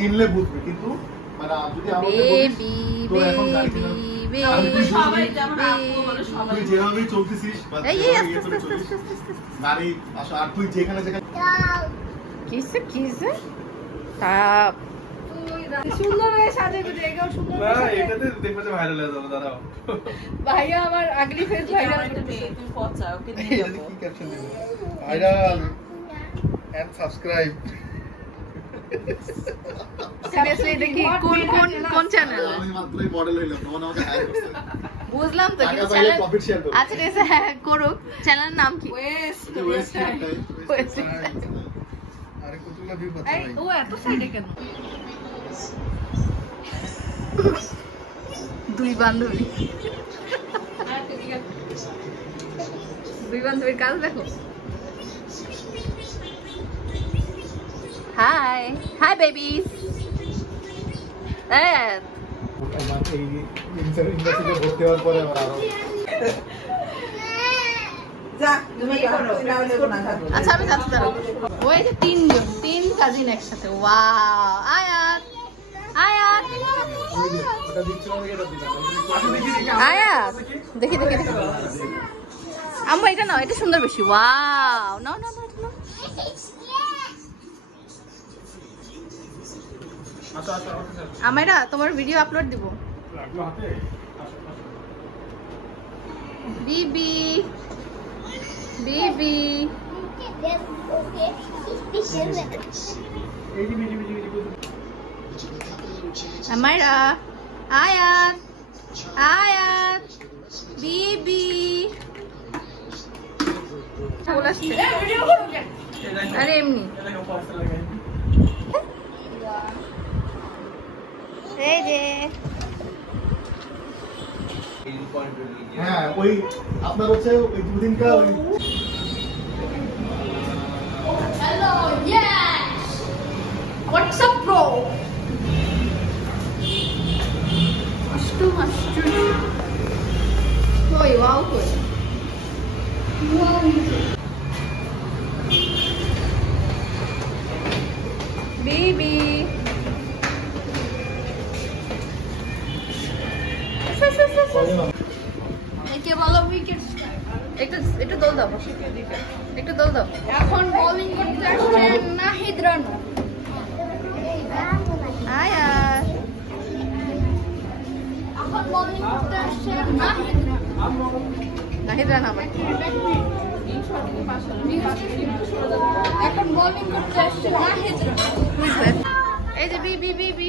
কিনলে বুঝবে, কিন্তু মানে যদি আমাকে বলিস তো এখন গাড়ি তুই যেভাবেই চলতেছিস গাড়ি আসো, আর তুই যেখানে যেখানে কিসে কিসে তা সুন্দর হয়ে সাজে গুজে এটাও সুন্দর না, এটাতে দেখবে যে ভাইরাল হয়ে যাবে। দাঁড়াও, ভাইয়া আমার আগলি ফেস ভাইরাল করতে তুমি পচা ওকে নিয়ে যাবো। কি ক্যাপশন দেব? Viral and subscribe. সিরিয়াসলি দেখি কোন চ্যানেল? আমি মাত্রই মডেল হইলাম, তখন আমাকে হায়ার করছে। বুঝলাম তো, কিন্তু চ্যানেল চ্যানেল প্রফিট শেয়ার করো। আচ্ছা ঠিক আছে, হ্যাঁ করুক। চ্যানেলের নাম কি? আরে কতগুলো ভিউ পাচ্ছে এই ভাই। ও এত সাইডে কেন? দুই বান্ধবী, দুই বান্ধবীর কাজ দেখো। High high babies. ইন্ডাস্ট্রিতে ভর্তি হওয়ার পরে আমার আরো আচ্ছা আমি যাচ্ছি, দাঁড়াও। ওই যে তিন কাজিন একসাথে। ওয়াও, আয়াত আয়াত ওটা দিচ্ছিল না, এটা দিলাম। আয়াত দেখি দেখি দেখি। আম্মা এটা নাও, এটা সুন্দর বেশি। ওয়াও, নাও নাও নাও নাও। আচ্ছা আচ্ছা আমাইরা তোমার ভিডিও আপলোড দিব। লাগলো হাতে। বিবি বিবি আমাইরা আয়াত আয়াত বিবি আরে এমনি এই যে হ্যাঁ, ওই আপনার হচ্ছে ওই দুদিনকার ওই Hello, yes. What's up, bro? Astu. Koi, wow, koi. Wow. Baby. একে বলো উইকেট একটু দৌড় দাও, একটু দৌড় দাও। এখন বোলিং করতে আসছে নাহিদ রানা। আয়ার এখন বোলিং করতে আসছে নাহিদ রানা। এখন বোলিং করতে আসছে নাহিদ রানা। এই যে বিবি বিবি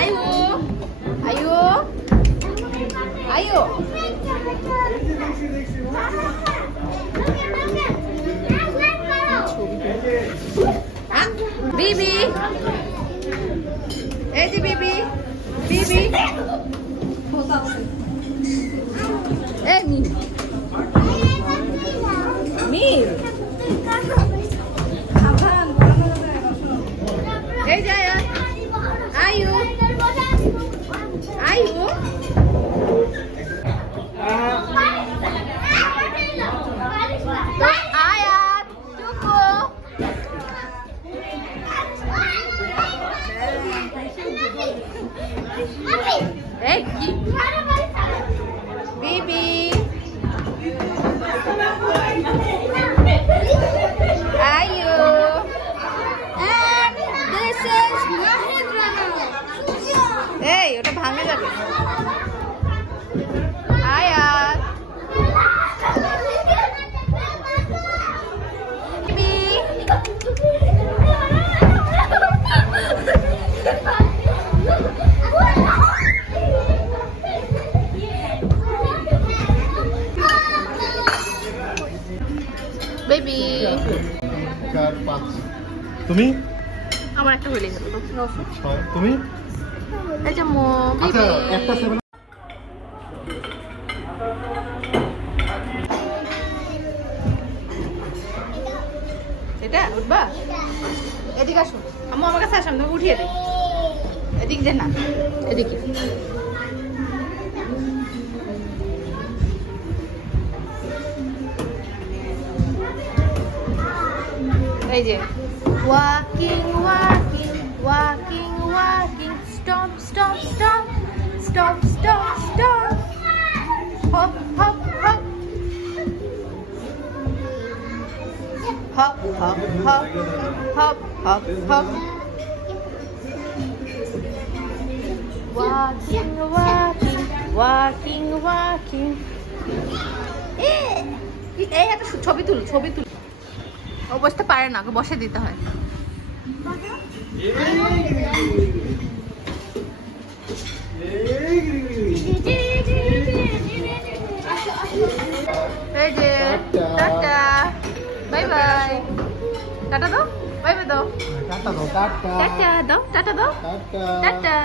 আয়ো আয়ো আয়ো বিবি এই যে বিবি বিবি এই মির এই যে আয়ু আয়ু আয়াত টুকু এই কি বিবি আয়ু এই ওটা ভাঙে যাবে। আয়াত বেবি তুমি আমার একটা হয়ে গেল। তুমি এই যে মো আচ্ছা বেবি একটা 7 এটা উঠবা? এদিকে আসো আম্মু, আমার কাছে আসো, আমি তোমাকে উঠিয়ে দিই। এদিক দে না, এদিকে। এই যে walking walking walking walking stop stop stop stop stop stop hop hop hop hop hop hop hop hop hop walking walking walking walking এই একটা ছবি তুল ও বসতে পারে না, ওকে বসে দিতে হয়। এই যে টাটা বাই বাই, টাটা দাও, বাই বাই দাও, টাটা দাও, টাটা টাটা দাও, টাটা দাও, টাটা টাটা।